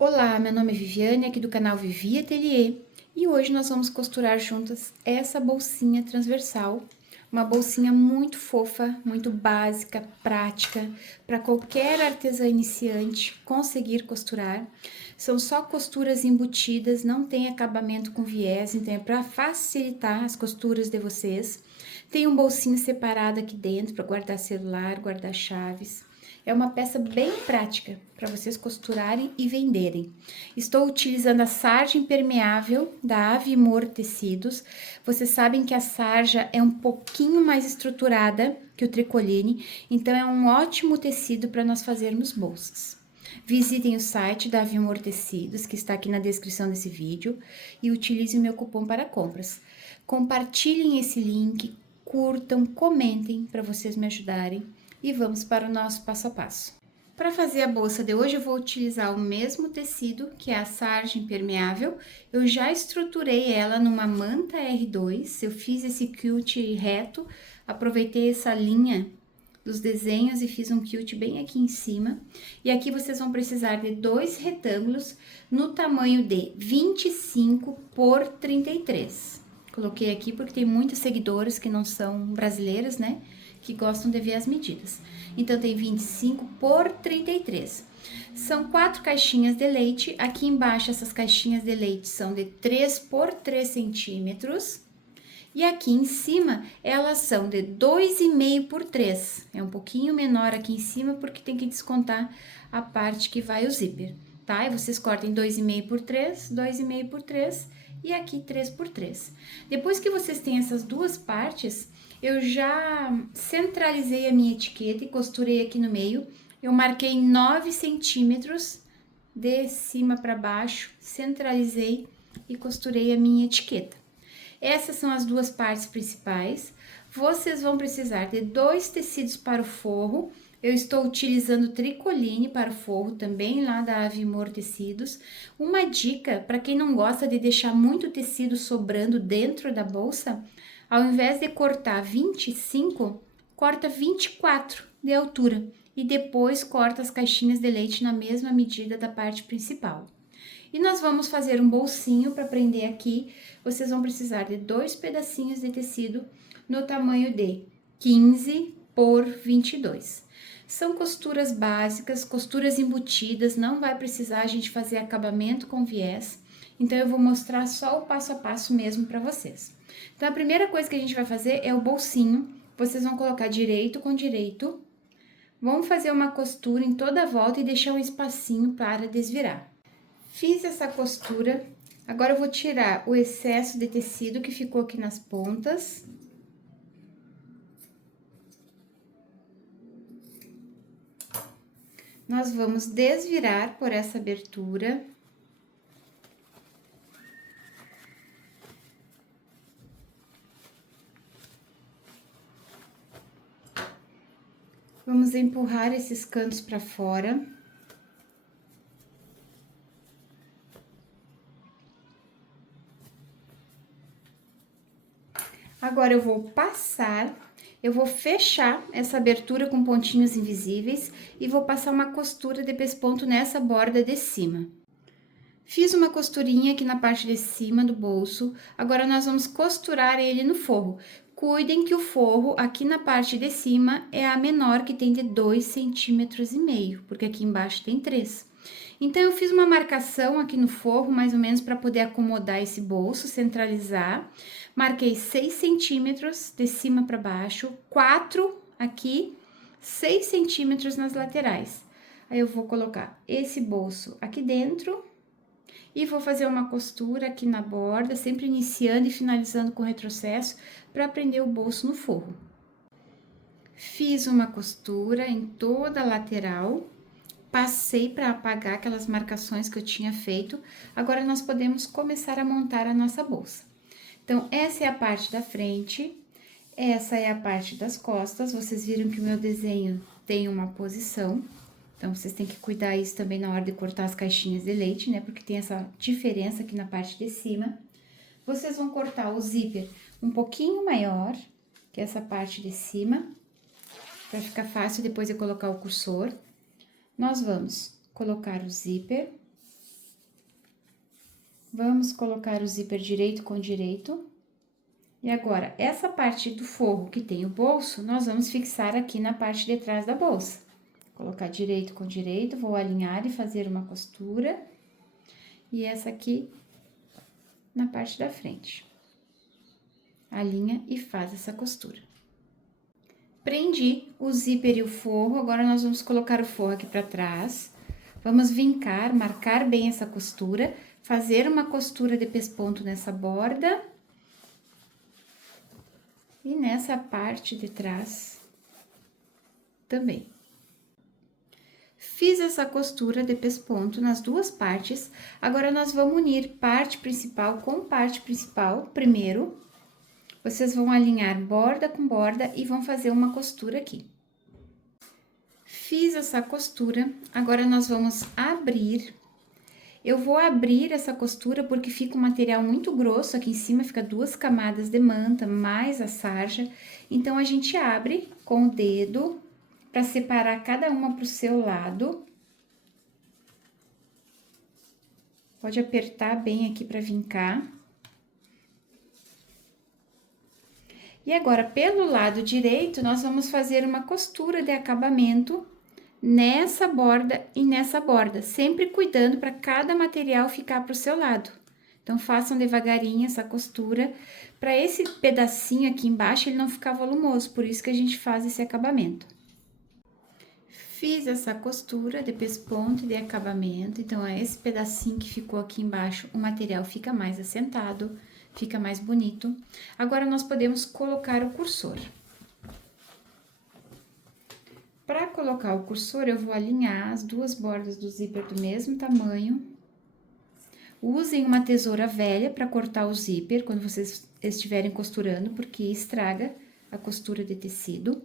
Olá, meu nome é Viviane, aqui do canal Vivi Atelier, e hoje nós vamos costurar juntas essa bolsinha transversal, uma bolsinha muito fofa, muito básica, prática, para qualquer artesã iniciante conseguir costurar. São só costuras embutidas, não tem acabamento com viés, então é para facilitar as costuras de vocês. Tem um bolsinho separado aqui dentro para guardar celular, guardar chaves. É uma peça bem prática para vocês costurarem e venderem. Estou utilizando a sarja impermeável da Avimor Tecidos. Vocês sabem que a sarja é um pouquinho mais estruturada que o tricoline, então é um ótimo tecido para nós fazermos bolsas. Visitem o site da Avimor Tecidos, que está aqui na descrição desse vídeo, e utilizem o meu cupom para compras. Compartilhem esse link, curtam, comentem para vocês me ajudarem. E vamos para o nosso passo a passo. Para fazer a bolsa de hoje, eu vou utilizar o mesmo tecido, que é a sarja impermeável. Eu já estruturei ela numa manta R2, eu fiz esse quilt reto, aproveitei essa linha dos desenhos e fiz um quilt bem aqui em cima. E aqui vocês vão precisar de 2 retângulos no tamanho de 25 por 33. Coloquei aqui porque tem muitos seguidores que não são brasileiras, né? Que gostam de ver as medidas. Então, tem 25 por 33. São 4 caixinhas de leite. Aqui embaixo, essas caixinhas de leite são de 3 por 3 centímetros. E aqui em cima, elas são de 2,5 por 3. É um pouquinho menor aqui em cima, porque tem que descontar a parte que vai o zíper, tá? E vocês cortem 2,5 por 3, 2,5 por 3 e aqui 3 por 3. Depois que vocês têm essas duas partes, eu já centralizei a minha etiqueta e costurei aqui no meio. Eu marquei 9 centímetros de cima para baixo, centralizei e costurei a minha etiqueta. Essas são as duas partes principais. Vocês vão precisar de 2 tecidos para o forro. Eu estou utilizando tricoline para o forro, também lá da Avimor Tecidos. Uma dica para quem não gosta de deixar muito tecido sobrando dentro da bolsa, ao invés de cortar 25, corta 24 de altura e depois corta as caixinhas de leite na mesma medida da parte principal. E nós vamos fazer um bolsinho para prender aqui. Vocês vão precisar de 2 pedacinhos de tecido no tamanho de 15 por 22. São costuras básicas, costuras embutidas, não vai precisar a gente fazer acabamento com viés. Então, eu vou mostrar só o passo a passo mesmo para vocês. Então, a primeira coisa que a gente vai fazer é o bolsinho. Vocês vão colocar direito com direito. Vão fazer uma costura em toda a volta e deixar um espacinho para desvirar. Fiz essa costura, agora eu vou tirar o excesso de tecido que ficou aqui nas pontas. Nós vamos desvirar por essa abertura. Vamos empurrar esses cantos para fora. Agora, eu vou passar, eu vou fechar essa abertura com pontinhos invisíveis e vou passar uma costura de pesponto nessa borda de cima. Fiz uma costurinha aqui na parte de cima do bolso, agora nós vamos costurar ele no forro. Cuidem que o forro aqui na parte de cima é a menor, que tem de 2,5 centímetros, porque aqui embaixo tem 3. Então, eu fiz uma marcação aqui no forro, mais ou menos, para poder acomodar esse bolso, centralizar. Marquei 6 centímetros de cima para baixo, 4 aqui, 6 centímetros nas laterais. Aí, eu vou colocar esse bolso aqui dentro e vou fazer uma costura aqui na borda, sempre iniciando e finalizando com retrocesso, para prender o bolso no forro. Fiz uma costura em toda a lateral. Passei para apagar aquelas marcações que eu tinha feito. Agora, nós podemos começar a montar a nossa bolsa. Então, essa é a parte da frente, essa é a parte das costas. Vocês viram que o meu desenho tem uma posição. Então, vocês têm que cuidar isso também na hora de cortar as caixinhas de leite, né? Porque tem essa diferença aqui na parte de cima. Vocês vão cortar o zíper um pouquinho maior que essa parte de cima, para ficar fácil depois de colocar o cursor. Nós vamos colocar o zíper Vamos colocar o zíper direito com direito. E agora, essa parte do forro que tem o bolso, nós vamos fixar aqui na parte de trás da bolsa. Colocar direito com direito, vou alinhar e fazer uma costura. E essa aqui na parte da frente. Alinha e faz essa costura. Prendi o zíper e o forro, agora nós vamos colocar o forro aqui para trás. Vamos vincar, marcar bem essa costura, fazer uma costura de pesponto nessa borda. E nessa parte de trás também. Fiz essa costura de pesponto nas duas partes, agora nós vamos unir parte principal com parte principal primeiro. Vocês vão alinhar borda com borda e vão fazer uma costura aqui. Fiz essa costura, agora nós vamos abrir. Eu vou abrir essa costura porque fica um material muito grosso, aqui em cima fica 2 camadas de manta, mais a sarja. Então, a gente abre com o dedo para separar cada uma pro seu lado. Pode apertar bem aqui para vincar. E agora, pelo lado direito, nós vamos fazer uma costura de acabamento nessa borda e nessa borda, sempre cuidando para cada material ficar pro seu lado. Então, façam devagarinho essa costura, para esse pedacinho aqui embaixo ele não ficar volumoso, por isso que a gente faz esse acabamento. Fiz essa costura de pesponto e de acabamento, então, é esse pedacinho que ficou aqui embaixo, o material fica mais assentado, fica mais bonito. Agora, nós podemos colocar o cursor. Para colocar o cursor, eu vou alinhar as duas bordas do zíper do mesmo tamanho. Usem uma tesoura velha para cortar o zíper quando vocês estiverem costurando, porque estraga a costura de tecido.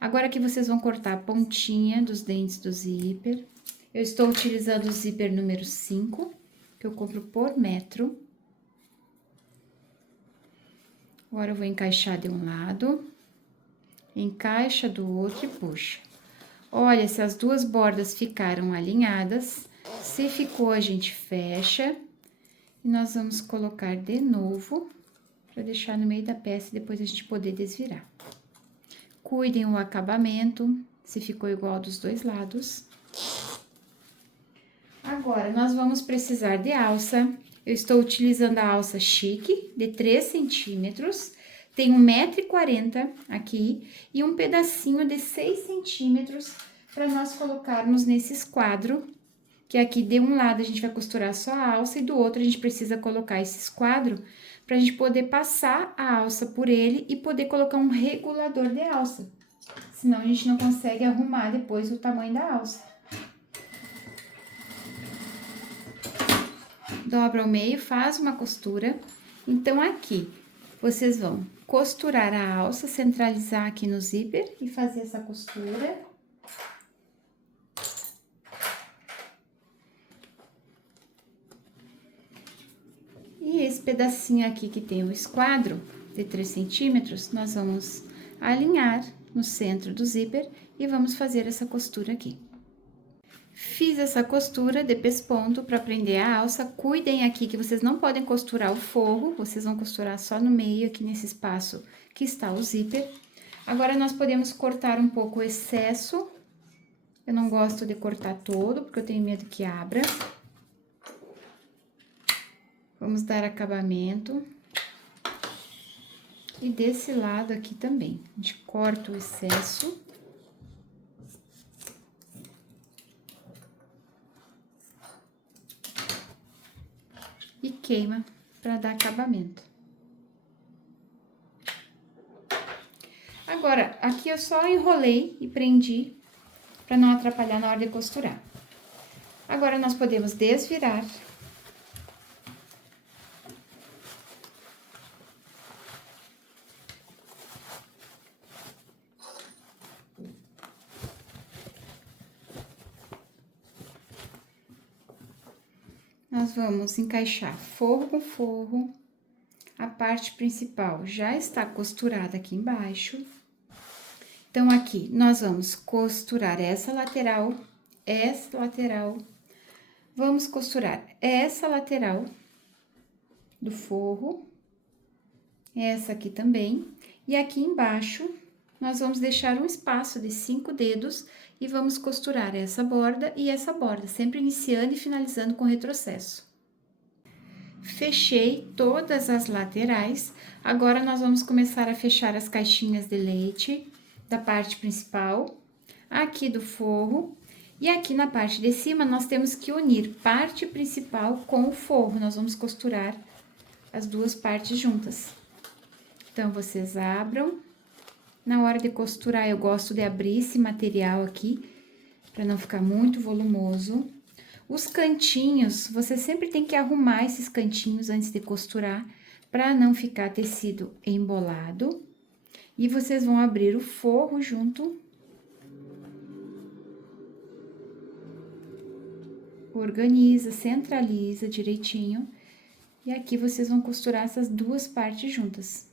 Agora aqui vocês vão cortar a pontinha dos dentes do zíper. Eu estou utilizando o zíper número 5, que eu compro por metro. Agora eu vou encaixar de um lado, encaixa do outro e puxa. Olha, se as duas bordas ficaram alinhadas, se ficou, a gente fecha. E nós vamos colocar de novo, para deixar no meio da peça e depois a gente poder desvirar. Cuidem o acabamento, se ficou igual dos dois lados. Agora, nós vamos precisar de alça. Eu estou utilizando a alça chique, de 3 centímetros. Tem 1,40 m aqui e um pedacinho de 6 centímetros para nós colocarmos nesse esquadro, que aqui de um lado a gente vai costurar só a alça e do outro a gente precisa colocar esse esquadro para a gente poder passar a alça por ele e poder colocar um regulador de alça. Senão a gente não consegue arrumar depois o tamanho da alça. Dobra ao meio, faz uma costura. Então, aqui, vocês vão costurar a alça, centralizar aqui no zíper e fazer essa costura. E esse pedacinho aqui que tem o esquadro de 3 centímetros, nós vamos alinhar no centro do zíper e vamos fazer essa costura aqui. Fiz essa costura de pesponto para prender a alça. Cuidem aqui que vocês não podem costurar o forro, vocês vão costurar só no meio, aqui nesse espaço que está o zíper. Agora, nós podemos cortar um pouco o excesso. Eu não gosto de cortar todo, porque eu tenho medo que abra. Vamos dar acabamento. E desse lado aqui também, a gente corta o excesso. E queima para dar acabamento. Agora, aqui eu só enrolei e prendi para não atrapalhar na hora de costurar. Agora, nós podemos desvirar. Nós vamos encaixar forro com forro. A parte principal já está costurada aqui embaixo. Então, aqui, nós vamos costurar essa lateral, vamos costurar essa lateral do forro. Essa aqui também. E aqui embaixo, nós vamos deixar um espaço de 5 dedos e vamos costurar essa borda e essa borda, sempre iniciando e finalizando com retrocesso. Fechei todas as laterais, agora nós vamos começar a fechar as caixinhas de leite da parte principal, aqui do forro, e aqui na parte de cima nós temos que unir parte principal com o forro, nós vamos costurar as duas partes juntas. Então, vocês abram. Na hora de costurar, eu gosto de abrir esse material aqui, para não ficar muito volumoso. Os cantinhos, você sempre tem que arrumar esses cantinhos antes de costurar, para não ficar tecido embolado. E vocês vão abrir o forro junto. Organiza, centraliza direitinho. E aqui vocês vão costurar essas duas partes juntas.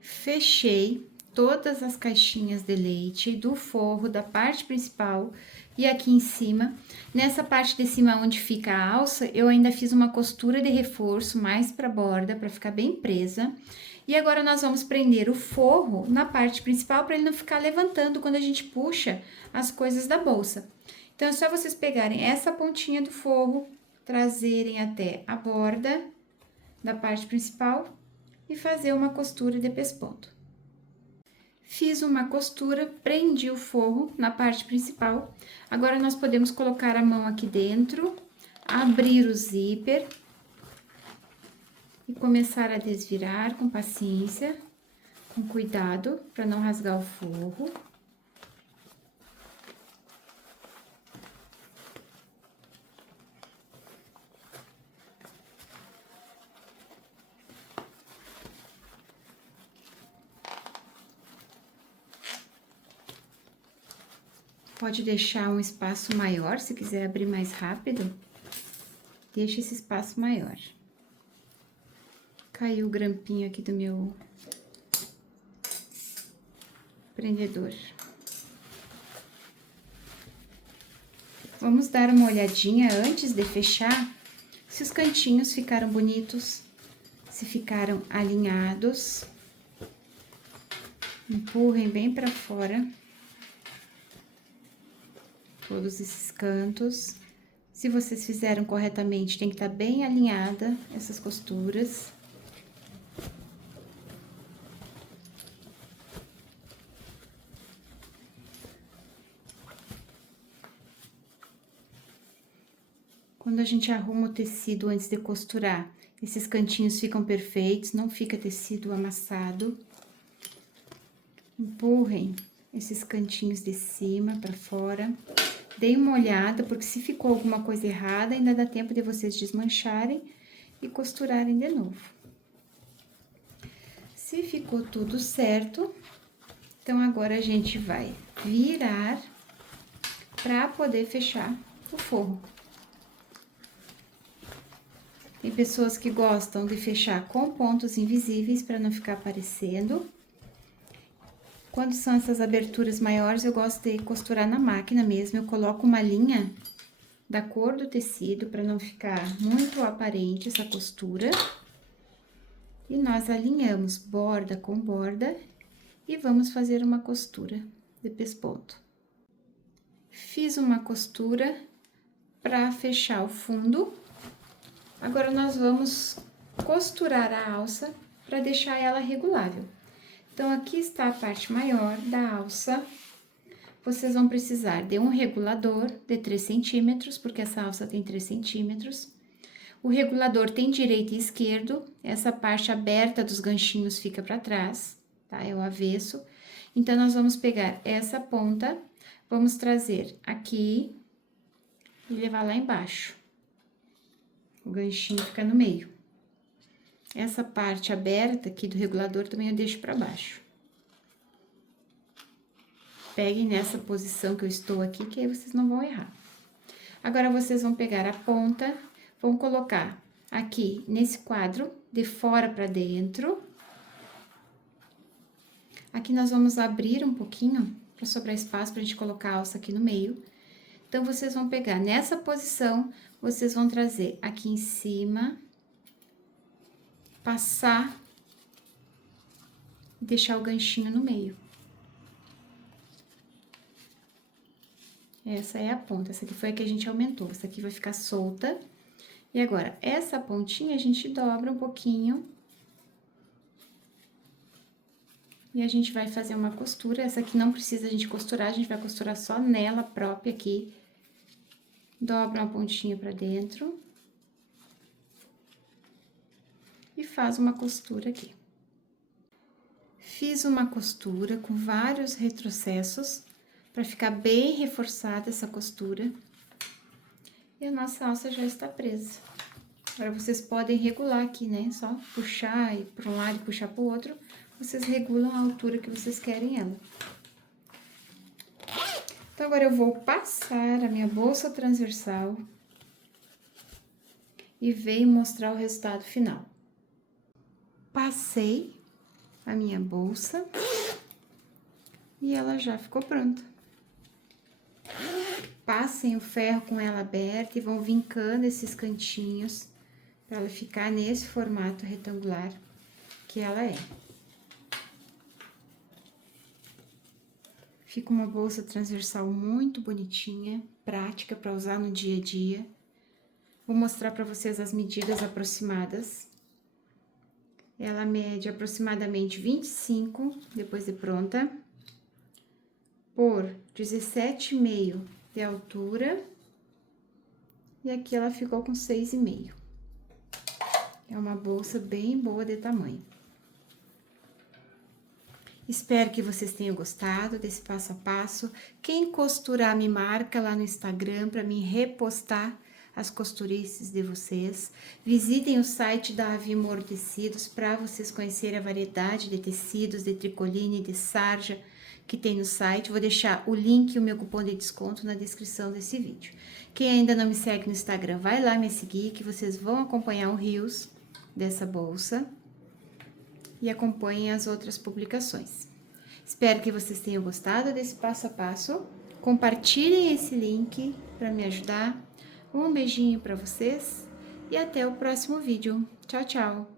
Fechei todas as caixinhas de leite do forro da parte principal e aqui em cima. Nessa parte de cima onde fica a alça, eu ainda fiz uma costura de reforço mais para a borda, para ficar bem presa. E agora nós vamos prender o forro na parte principal para ele não ficar levantando quando a gente puxa as coisas da bolsa. Então, é só vocês pegarem essa pontinha do forro, trazerem até a borda da parte principal e fazer uma costura de pesponto. Fiz uma costura, prendi o forro na parte principal. Agora, nós podemos colocar a mão aqui dentro, abrir o zíper e começar a desvirar com paciência, com cuidado, para não rasgar o forro. Pode deixar um espaço maior, se quiser abrir mais rápido, deixa esse espaço maior. Caiu o grampinho aqui do meu prendedor. Vamos dar uma olhadinha antes de fechar, se os cantinhos ficaram bonitos, se ficaram alinhados. Empurrem bem para fora todos esses cantos. Se vocês fizeram corretamente, tem que estar bem alinhada essas costuras. Quando a gente arruma o tecido antes de costurar, esses cantinhos ficam perfeitos, não fica tecido amassado. Empurrem esses cantinhos de cima para fora. Deem uma olhada, porque se ficou alguma coisa errada, ainda dá tempo de vocês desmancharem e costurarem de novo. Se ficou tudo certo, então agora a gente vai virar para poder fechar o forro. Tem pessoas que gostam de fechar com pontos invisíveis para não ficar aparecendo. Quando são essas aberturas maiores, eu gosto de costurar na máquina mesmo. Eu coloco uma linha da cor do tecido para não ficar muito aparente essa costura. E nós alinhamos borda com borda e vamos fazer uma costura de pesponto. Fiz uma costura para fechar o fundo. Agora, nós vamos costurar a alça para deixar ela regulável. Então, aqui está a parte maior da alça. Vocês vão precisar de um regulador de 3 centímetros, porque essa alça tem 3 centímetros. O regulador tem direito e esquerdo, essa parte aberta dos ganchinhos fica para trás, tá? É o avesso. Então, nós vamos pegar essa ponta, vamos trazer aqui e levar lá embaixo. O ganchinho fica no meio. Essa parte aberta aqui do regulador também eu deixo para baixo. Peguem nessa posição que eu estou aqui, que aí vocês não vão errar. Agora, vocês vão pegar a ponta, vão colocar aqui nesse quadro, de fora para dentro. Aqui nós vamos abrir um pouquinho, para sobrar espaço pra gente colocar a alça aqui no meio. Então, vocês vão pegar nessa posição, vocês vão trazer aqui em cima passar e deixar o ganchinho no meio. Essa é a ponta, essa aqui foi a que a gente aumentou, essa aqui vai ficar solta. E agora, essa pontinha a gente dobra um pouquinho. E a gente vai fazer uma costura, essa aqui não precisa a gente costurar, a gente vai costurar só nela própria aqui. Dobra uma pontinha pra dentro. E faz uma costura aqui. Fiz uma costura com vários retrocessos, para ficar bem reforçada essa costura. E a nossa alça já está presa. Agora, vocês podem regular aqui, né? Só puxar e para um lado e puxar para o outro. Vocês regulam a altura que vocês querem ela. Então, agora eu vou passar a minha bolsa transversal. E venho mostrar o resultado final. Passei a minha bolsa. E ela já ficou pronta. Passem o ferro com ela aberta e vão vincando esses cantinhos para ela ficar nesse formato retangular que ela é. Fica uma bolsa transversal muito bonitinha, prática para usar no dia a dia. Vou mostrar para vocês as medidas aproximadas. Ela mede aproximadamente 25 depois de pronta, por 17,5 de altura, e aqui ela ficou com 6,5. É uma bolsa bem boa de tamanho. Espero que vocês tenham gostado desse passo a passo. Quem costurar, me marca lá no Instagram para mim repostar as costurices de vocês. Visitem o site da Avimor Tecidos para vocês conhecerem a variedade de tecidos, de tricoline, de sarja que tem no site. Vou deixar o link e o meu cupom de desconto na descrição desse vídeo. Quem ainda não me segue no Instagram, vai lá me seguir, que vocês vão acompanhar o reels dessa bolsa e acompanhem as outras publicações. Espero que vocês tenham gostado desse passo a passo. Compartilhem esse link para me ajudar. Um beijinho para vocês e até o próximo vídeo. Tchau, tchau!